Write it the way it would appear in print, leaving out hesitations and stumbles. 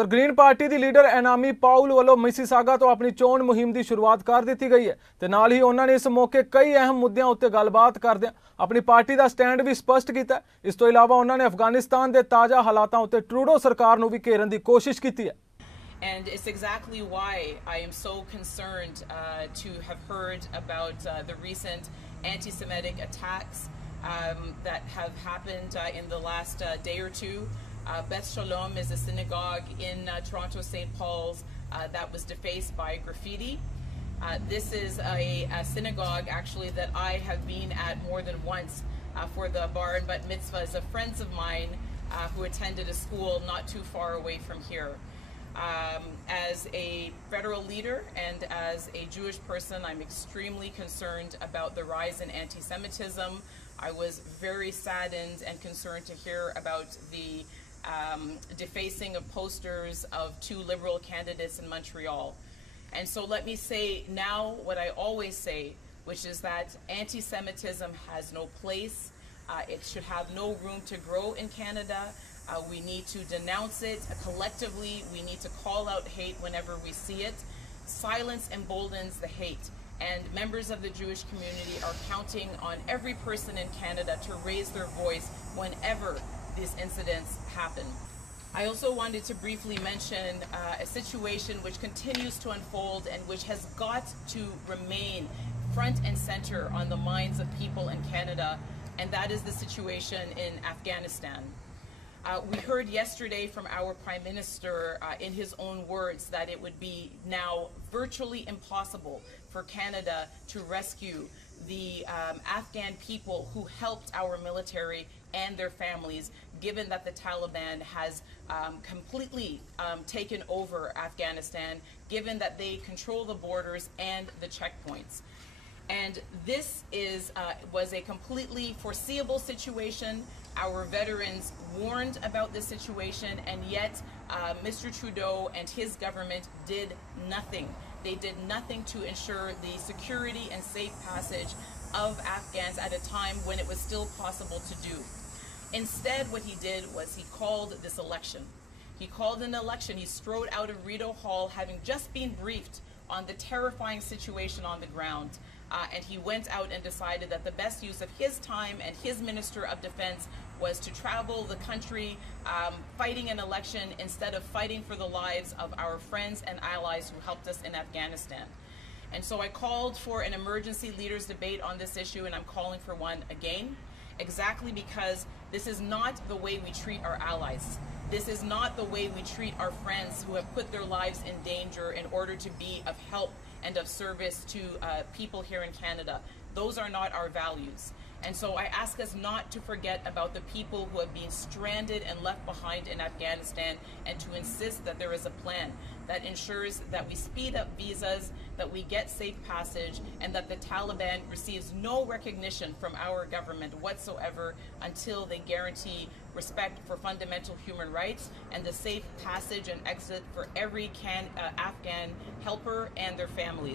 उधर green party की leader एनामी पाउल वालों मिसिसागा तो अपनी चोण मुहिम की शुरुआत कर दी गई है तो नाल ही उन्होंने इस मौके कई अहम मुद्दों उत्ते गलबात करदे अपनी पार्टी का स्टैंड भी स्पष्ट किया। इस तो इलावा उन्होंने अफगानिस्तान के ताज़ा हालातों उत्ते ट्रूडो सरकार नूं भी घेरन की कोशिश की है। And it's exactly why I am so concerned to have heard about the recent anti-Semitic attacks that have happened in the last day or two. Beth Shalom is a synagogue in Toronto St. Paul's that was defaced by graffiti. This is a synagogue actually that I have been at more than once for the bar and bat mitzvahs of friends of mine who attended a school not too far away from here. As a federal leader and as a Jewish person, I'm extremely concerned about the rise in anti-Semitism. I was very saddened and concerned to hear about the defacing of posters of 2 Liberal candidates in Montreal. And so let me say now what I always say, which is that anti-Semitism has no place. It should have no room to grow in Canada. We need to denounce it collectively. We need to call out hate whenever we see it. Silence emboldens the hate. And members of the Jewish community are counting on every person in Canada to raise their voice whenever these incidents happen. I also wanted to briefly mention a situation which continues to unfold and which has got to remain front and center on the minds of people in Canada, and that is the situation in Afghanistan. We heard yesterday from our Prime Minister in his own words that it would be now virtually impossible for Canada to rescue the Afghan people who helped our military and their families, given that the Taliban has completely taken over Afghanistan, given that they control the borders and the checkpoints. And this was a completely foreseeable situation. Our veterans warned about this situation, and yet Mr. Trudeau and his government did nothing. They did nothing to ensure the security and safe passage of Afghans at a time when it was still possible to do. Instead, what he did was he called this election. He called an election. He strode out of Rideau Hall having just been briefed on the terrifying situation on the ground. And he went out and decided that the best use of his time and his Minister of Defense was to travel the country fighting an election instead of fighting for the lives of our friends and allies who helped us in Afghanistan. And so I called for an emergency leaders debate on this issue, and I'm calling for one again, exactly because this is not the way we treat our allies. This is not the way we treat our friends who have put their lives in danger in order to be of help and of service to people here in Canada. Those are not our values. And so I ask us not to forget about the people who have been stranded and left behind in Afghanistan, and to insist that there is a plan that ensures that we speed up visas, that we get safe passage, and that the Taliban receives no recognition from our government whatsoever until they guarantee respect for fundamental human rights and the safe passage and exit for every Afghan helper and their families.